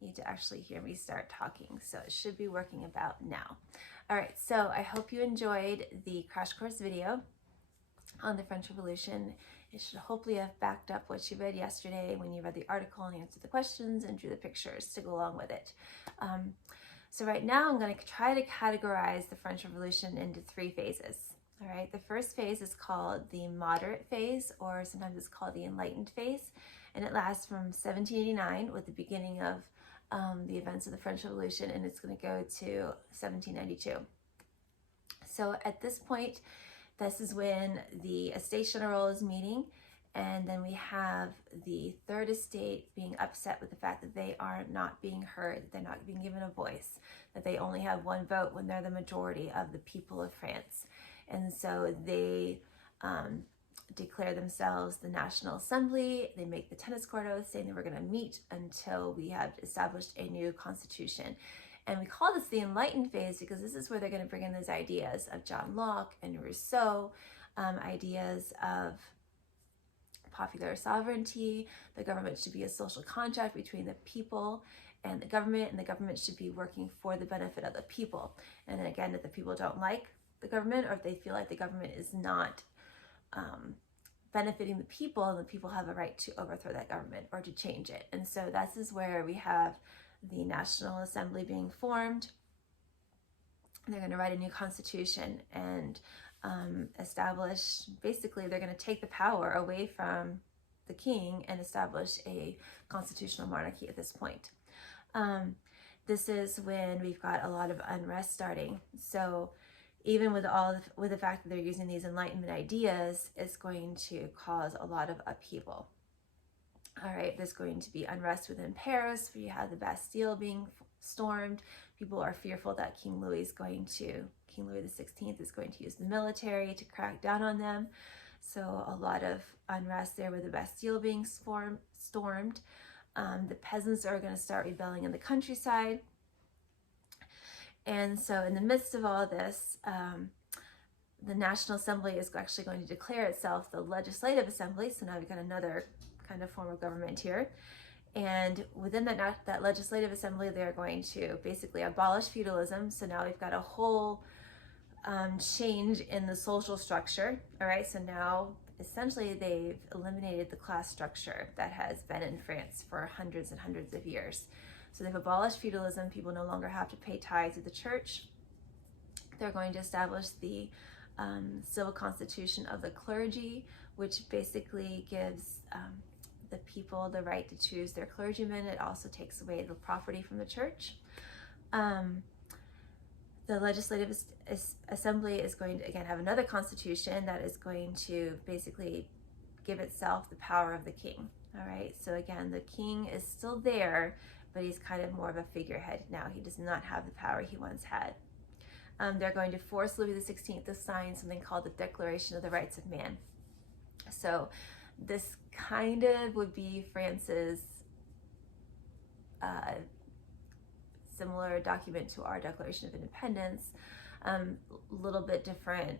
need to actually hear me start talking. So it should be working about now. All right, so I hope you enjoyed the crash course video on the French Revolution. It should hopefully have backed up what you read yesterday when you read the article and answered the questions and drew the pictures to go along with it. So right now I'm going to try to categorize the French Revolution into 3 phases. All right, the first phase is called the moderate phase, or sometimes it's called the Enlightened phase, and it lasts from 1789 with the beginning of the events of the French Revolution, and it's going to go to 1792. So at this point, this is when the Estates General is meeting, and then we have the Third Estate being upset with the fact that they are not being heard, they're not being given a voice, that they only have 1 vote when they're the majority of the people of France. And so they declare themselves the National Assembly. They make the tennis court oath saying that we're going to meet until we have established a new constitution. And we call this the Enlightened phase because this is where they're going to bring in those ideas of John Locke and Rousseau, ideas of popular sovereignty. The government should be a social contract between the people and the government should be working for the benefit of the people. And then again, if the people don't like the government, or if they feel like the government is not benefiting the people have a right to overthrow that government or to change it. And so this is where we have the National Assembly being formed. They're going to write a new constitution and establish, basically they're going to take the power away from the king and establish a constitutional monarchy at this point. This is when we've got a lot of unrest starting. So even with the fact that they're using these Enlightenment ideas, it's going to cause a lot of upheaval. All right, there's going to be unrest within Paris, where you have the Bastille being stormed. People are fearful that King Louis XVI is going to use the military to crack down on them. So a lot of unrest there with the Bastille being stormed. The peasants are going to start rebelling in the countryside. And so in the midst of all this, the National Assembly is actually going to declare itself the Legislative Assembly. So now we've got another kind of form of government here. And within that Legislative Assembly, they're going to basically abolish feudalism. So now we've got a whole change in the social structure. All right, so now essentially they've eliminated the class structure that has been in France for hundreds and hundreds of years. So they've abolished feudalism. People no longer have to pay tithes to the church. They're going to establish the civil constitution of the clergy, which basically gives the people the right to choose their clergymen. It also takes away the property from the church. The Legislative Assembly is going to, again, have another constitution that is going to basically give itself the power of the king. All right, so again, the king is still there, but he's kind of more of a figurehead now. He does not have the power he once had. They're going to force Louis XVI to sign something called the Declaration of the Rights of Man. So this kind of would be France's similar document to our Declaration of Independence, little bit different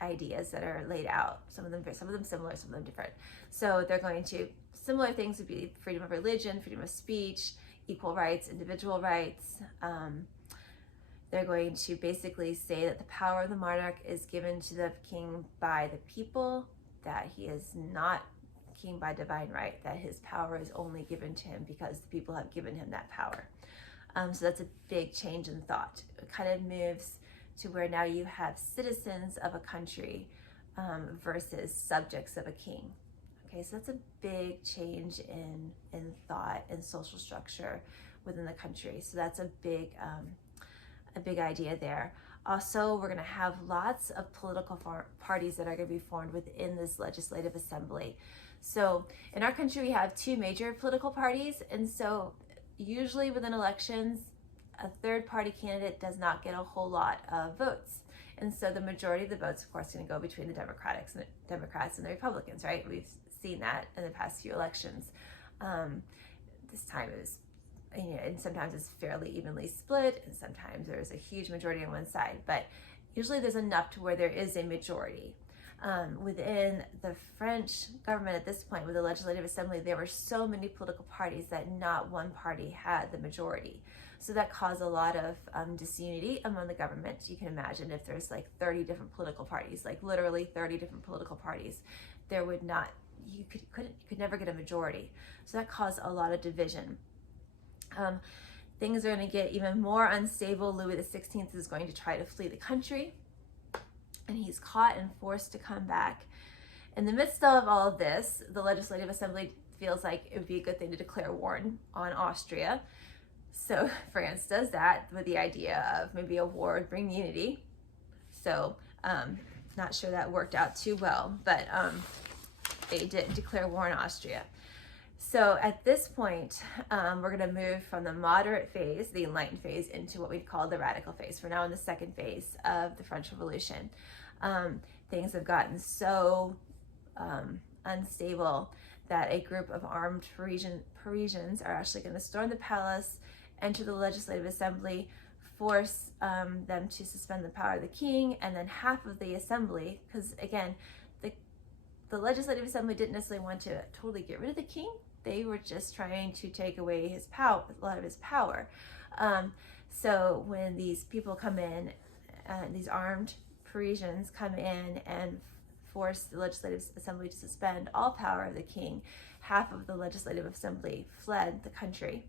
ideas that are laid out. Some of them similar, some of them different. So they're going to, similar things would be freedom of religion, freedom of speech, equal rights, individual rights. They're going to basically say that the power of the monarch is given to the king by the people, that he is not king by divine right, that his power is only given to him because the people have given him that power. So that's a big change in thought. It kind of moves to where now you have citizens of a country versus subjects of a king. Okay, so that's a big change in thought and social structure within the country. So that's a big idea there. Also, we're going to have lots of political parties that are going to be formed within this Legislative Assembly. So in our country, we have 2 major political parties, and so usually within elections, a third party candidate does not get a whole lot of votes. And so the majority of the votes, of course, are going to go between the Democrats and the Republicans, right? We've seen that in the past few elections. This time it was, and sometimes it's fairly evenly split, and sometimes there's a huge majority on one side, but usually there's enough to where there is a majority. Within the French government at this point, with the Legislative Assembly, there were so many political parties that not one party had the majority. So that caused a lot of disunity among the government. You can imagine if there's like 30 different political parties, like literally 30 different political parties, there would not, you could never get a majority. So that caused a lot of division. Things are going to get even more unstable. Louis XVI is going to try to flee the country, and he's caught and forced to come back. In the midst of all of this, the Legislative Assembly feels like it would be a good thing to declare war on Austria. So France does that with the idea of maybe a war would bring unity. So not sure that worked out too well, but they did declare war on Austria. So at this point, we're going to move from the moderate phase, the Enlightened phase, into what we'd call the radical phase. We're now in the second phase of the French Revolution. Things have gotten so unstable that a group of armed Parisians are actually going to storm the palace, enter the Legislative Assembly, force them to suspend the power of the king, and then half of the assembly, because again, the Legislative Assembly didn't necessarily want to totally get rid of the king. They were just trying to take away his power, a lot of his power. So when these people come in, these armed Parisians come in and force the Legislative Assembly to suspend all power of the king, half of the Legislative Assembly fled the country.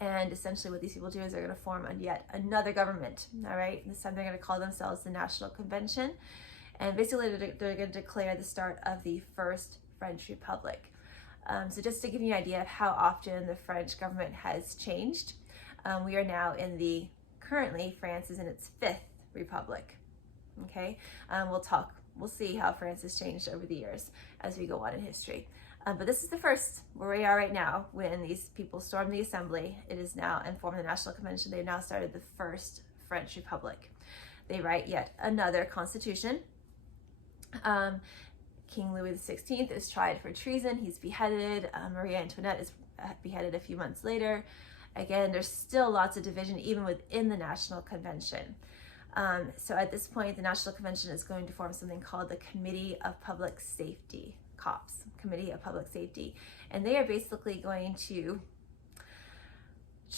And essentially what these people do is they're going to form yet another government, all right? This time they're going to call themselves the National Convention. And basically they're going to declare the start of the First French Republic. So just to give you an idea of how often the French government has changed, we are now currently France is in its 5th republic, okay? We'll see how France has changed over the years as we go on in history. But this is the first, where we are right now, when these people stormed the assembly. It is now, and formed the National Convention, they've now started the First French Republic. They write yet another constitution. King Louis XVI is tried for treason. He's beheaded. Marie Antoinette is beheaded a few months later. Again, there's still lots of division even within the National Convention. So at this point, the National Convention is going to form something called the Committee of Public Safety, COPS, Committee of Public Safety. And they are basically going to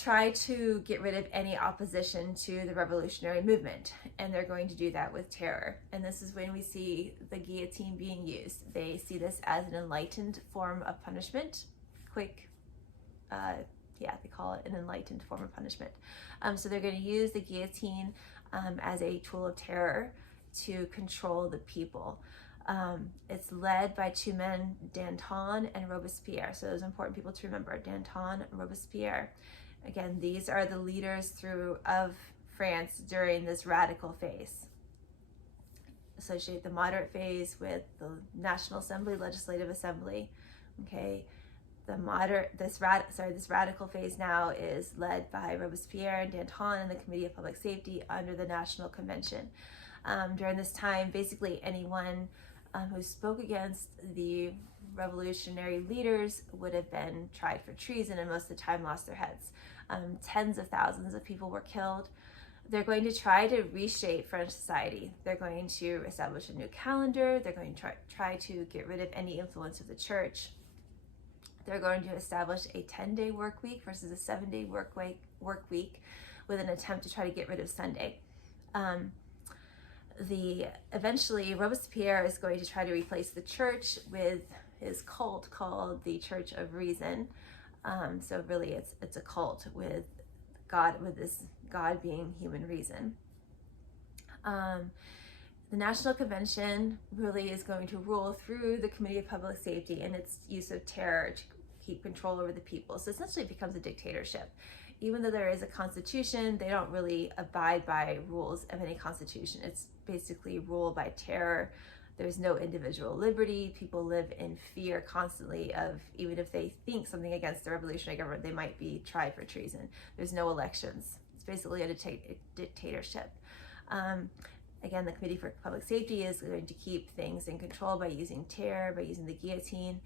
try to get rid of any opposition to the revolutionary movement, and they're going to do that with terror. And this is when we see the guillotine being used. They see this as an enlightened form of punishment. They call it an enlightened form of punishment. So they're going to use the guillotine as a tool of terror to control the people. It's led by two men, Danton and Robespierre. So those are important people to remember, Danton and Robespierre. Again, these are the leaders of France during this radical phase. Associate the moderate phase with the National Assembly, Legislative Assembly. Okay, this radical phase now is led by Robespierre and Danton and the Committee of Public Safety under the National Convention. During this time, basically anyone who spoke against the revolutionary leaders would have been tried for treason, and most of the time lost their heads. Tens of thousands of people were killed. They're going to try to reshape French society. They're going to establish a new calendar. They're going to try to get rid of any influence of the church. They're going to establish a 10-day work week versus a 7-day work week with an attempt to try to get rid of Sunday. Eventually, Robespierre is going to try to replace the church with his cult called the Church of Reason. So really it's a cult with this God being human reason. The National Convention really is going to rule through the Committee of Public Safety and its use of terror to keep control over the people. So essentially it becomes a dictatorship. Even though there is a constitution, they don't really abide by rules of any constitution. It's basically ruled by terror. There's no individual liberty. People live in fear constantly of, even if they think something against the revolutionary government, they might be tried for treason. There's no elections. It's basically a dictatorship. Again, the Committee for Public Safety is going to keep things in control by using terror, by using the guillotine.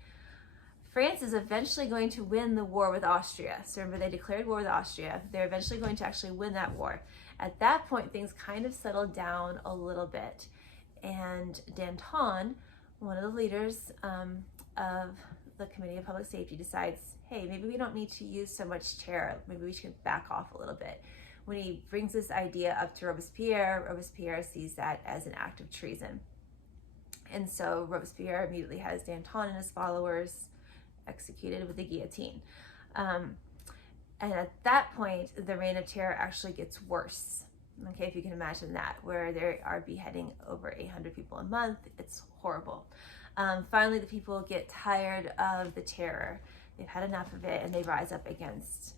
France is eventually going to win the war with Austria. So remember, they declared war with Austria. They're eventually going to actually win that war. At that point, things kind of settled down a little bit. And Danton, one of the leaders of the Committee of Public Safety, decides, hey, maybe we don't need to use so much terror. Maybe we should back off a little bit. When he brings this idea up to Robespierre, Robespierre sees that as an act of treason. And so Robespierre immediately has Danton and his followers executed with the guillotine. And at that point, the reign of terror actually gets worse. Okay, if you can imagine that, where they are beheading over 800 people a month. It's horrible. Finally, the people get tired of the terror. They've had enough of it, and they rise up against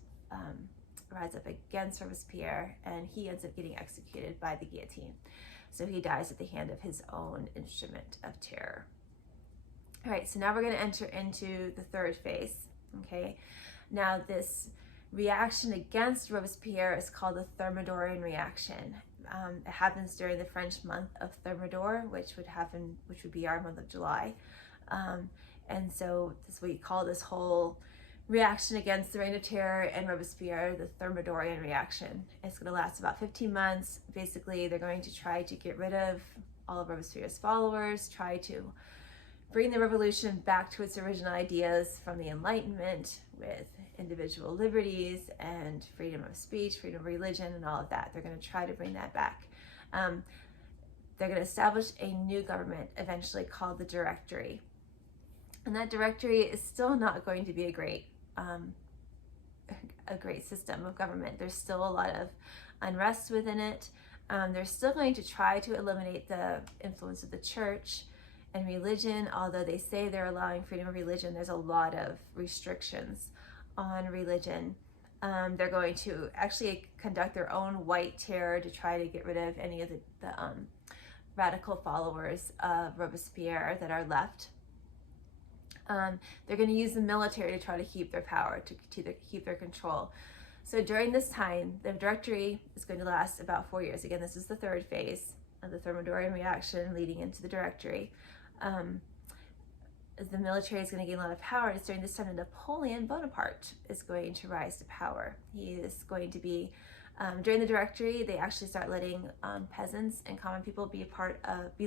Robespierre, and he ends up getting executed by the guillotine. So he dies at the hand of his own instrument of terror. All right, so now we're going to enter into the third phase. Okay, now this reaction against Robespierre is called the Thermidorian reaction. It happens during the French month of Thermidor, which would be our month of July. And so this is what you call this whole reaction against the reign of terror and Robespierre, the Thermidorian reaction. It's going to last about 15 months. Basically, they're going to try to get rid of all of Robespierre's followers, try to bring the revolution back to its original ideas from the Enlightenment, with individual liberties and freedom of speech, freedom of religion, and all of that. They're going to try to bring that back. They're going to establish a new government, eventually called the Directory. And that Directory is still not going to be a great system of government. There's still a lot of unrest within it. They're still going to try to eliminate the influence of the church and religion. Although they say they're allowing freedom of religion, there's a lot of restrictions on religion. They're going to actually conduct their own white terror to try to get rid of any of the radical followers of Robespierre that are left. They're going to use the military to try to keep their power, to keep their control. So during this time, the Directory is going to last about 4 years. Again, this is the third phase of the Thermidorian reaction leading into the Directory. The military is going to gain a lot of power. It's during this time that Napoleon Bonaparte is going to rise to power. He is going to be, during the Directory, they actually start letting peasants and common people be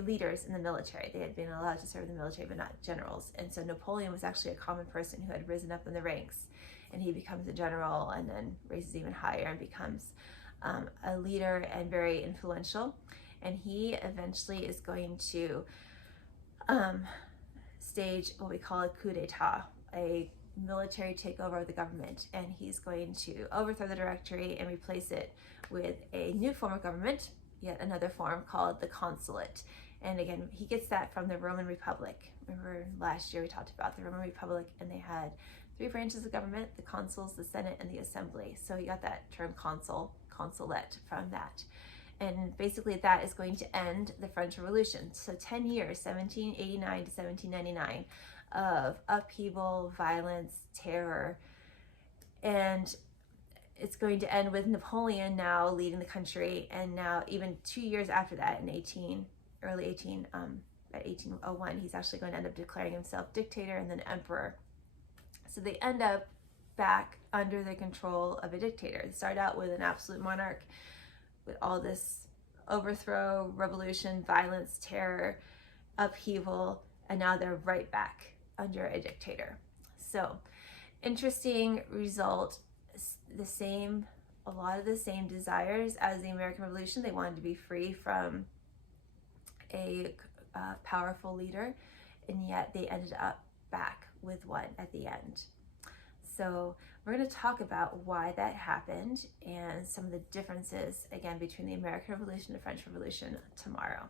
leaders in the military. They had been allowed to serve in the military, but not generals. And so Napoleon was actually a common person who had risen up in the ranks, and he becomes a general and then raises even higher and becomes a leader and very influential. And he eventually is going to stage what we call a coup d'etat, a military takeover of the government, and he's going to overthrow the Directory and replace it with a new form of government, yet another form called the consulate. And again, he gets that from the Roman Republic. Remember last year we talked about the Roman Republic, and they had 3 branches of government: the consuls, the Senate, and the Assembly. So he got that term consulate from that. And basically that is going to end the French Revolution. So 10 years, 1789 to 1799, of upheaval, violence, terror. And it's going to end with Napoleon now leading the country. And now even 2 years after that, in 1801, he's actually going to end up declaring himself dictator and then emperor. So they end up back under the control of a dictator. They start out with an absolute monarch, with all this overthrow, revolution, violence, terror, upheaval, and now they're right back under a dictator. So interesting result. A lot of the same desires as the American Revolution. They wanted to be free from a powerful leader, and yet they ended up back with one at the end. So we're going to talk about why that happened and some of the differences, again, between the American Revolution and the French Revolution tomorrow.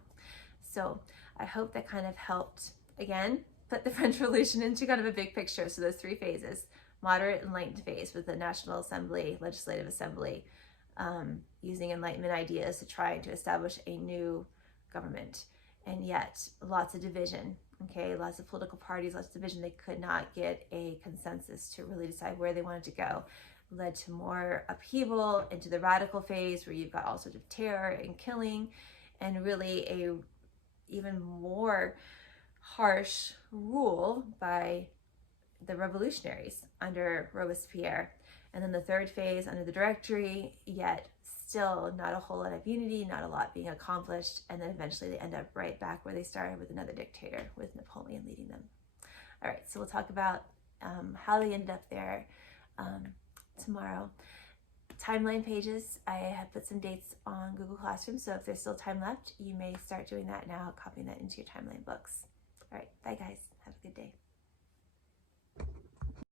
So I hope that kind of helped, again, put the French Revolution into kind of a big picture. So those 3 phases: moderate enlightened phase with the National Assembly, Legislative Assembly, using Enlightenment ideas to try to establish a new government, and yet lots of division. Okay, lots of political parties, lots of division. They could not get a consensus to really decide where they wanted to go. Led to more upheaval into the radical phase, where you've got all sorts of terror and killing, and really a even more harsh rule by the revolutionaries under Robespierre. And then the third phase under the Directory, yet still not a whole lot of unity, not a lot being accomplished, and then eventually they end up right back where they started with another dictator, with Napoleon leading them. All right, so we'll talk about how they ended up there tomorrow. Timeline pages, I have put some dates on Google Classroom, so if there's still time left, you may start doing that now, copying that into your timeline books. All right, bye guys, have a good day.